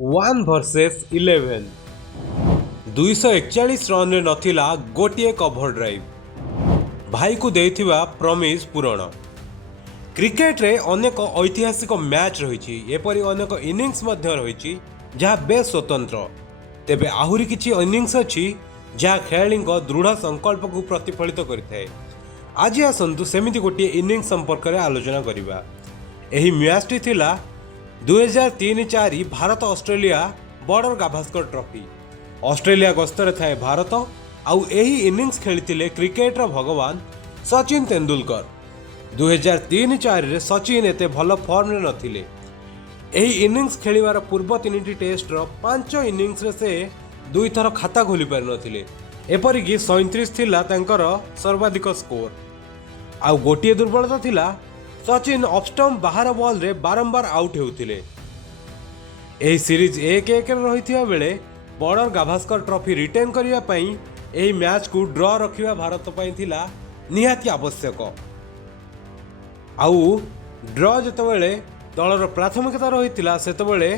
1 versus 11 241 run रे नथिला गोटे cover drive भाई को देथिबा प्रमिस पूरण। क्रिकेट रे अनेक ऐतिहासिक मैच रही एपरी अनेक इनिंग्स मध्य रही जहाँ बेस स्वतंत्र। तेबे आहुरी किछि इनिंग्स अछि जहाँ खेलाड़ी दृढ़ संकल्प को प्रतिफलित करिथाए। आज आसंतु सेमिति गोटे इनिंग्स संपर्क में आलोचना करिबा। एही मैचटी थिला 2003-4 Bharat Australia Border Gavaskar trophy. Australia गस्तर थाए भारत आउ एही इनिंग्स खेलिथिले क्रिकेटर भगवान सचिन तेंदुलकर। 2003-4 रे सचिन एते भल फॉर्म रे नथिले। एही इनिंग्स खेलिवार पूर्व 3टी टेस्ट रो 5 इनिंग्स रे से 2 थर खाता खोली पार नथिले। एपरि कि 37 थिला तांकर सर्वाधिक स्कोर। आउ गोटिए दुर्बलता थिला सचिन ऑफस्टम्प बाहर बॉल रे बारंबार आउट हेउथिले। एही सीरीज 1-1 रहिथिया बेले बॉर्डर गाभास्कर ट्रॉफी रिटेन करिया पई एही मैच को ड्रॉ रखिवा भारत पई थिला निहाती आवश्यक। आउ ड्रॉ जतबेले दलर प्राथमिकता रहिथिला सेतबेले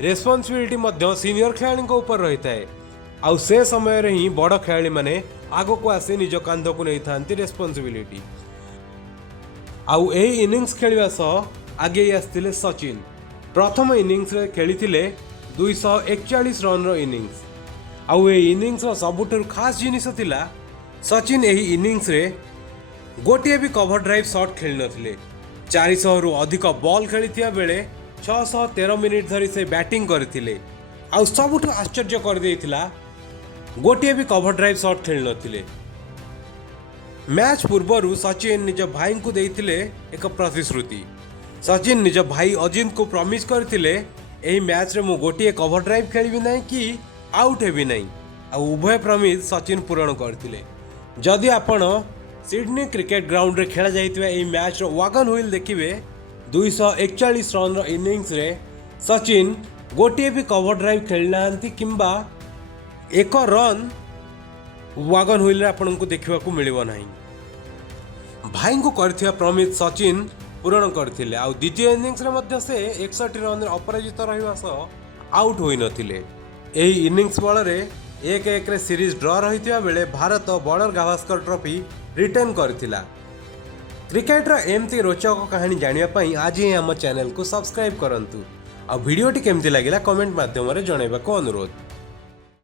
रेस्पॉन्सिबिलिटी मध्य सीनियर खेलाड़ी ऊपर रहिथाए। आउ से समय रे ही बड़ खेलाड़ी माने आगो को आसे निज कांध को नै थांती रेस्पॉन्सिबिलिटी। आउ एही इनिंग्स खेलिवा सह आगे आस्तिले सचिन। प्रथम इनिंग्स रे खेलिथिले 241 रन रो इनिंग्स। आउ एही इनिंग्स रो सबुठु खास जिनिस थिला सचिन एही इनिंग्स रे गोटे भी कवर ड्राइव शॉट खेली नथिले। 400 रु अधिक बॉल खेलिथिया बेले 613 मिनिट धरी से बैटिंग करथिले। आउ सबुठु आश्चर्य कर देइथिला गोटे भी कवर ड्राइव शॉट खेली नथिले। मैच पूर्वरु सचिन निज भाई को देइथिले एक प्रतिश्रुति। सचिन निज भाई अजिंत को प्रॉमिस करथिले एही मैच रे मु गोटे कवर ड्राइव खेलिबि नै कि आउट हेबि नै। आ उभय प्रॉमिस सचिन पूरण करथिले। जदि आपण सिडनी क्रिकेट ग्राउंड रे खेला जाइतिबा एही मैच रो वागन व्हील देखिबे 241 रन रो इनिंग्स रे सचिन गोटे भी कवर ड्राइव खेलनांती किंबा एक रन वागन व्हील रे आपन को देखिबा को मिलिबो नाही। भाई को करथिया प्रमित सचिन पूरण करथिले। आउ द्वितीय इनिंग्स रे मध्य से 61 रन रे अपराजित रहिबा सह आउट होई नथिले। एही इनिंग्स बल रे 1-1 रे सीरीज ड्रॉ रहितिया बेले Bharat Border Gavaskar trophy retain करथिला। क्रिकेट रो एमती रोचक कहानी जानिया पई आज ही हम चैनल को सब्सक्राइब करंतु। आ वीडियोटी केमती लागिला कमेंट माध्यम रे जणाइबा को अनुरोध।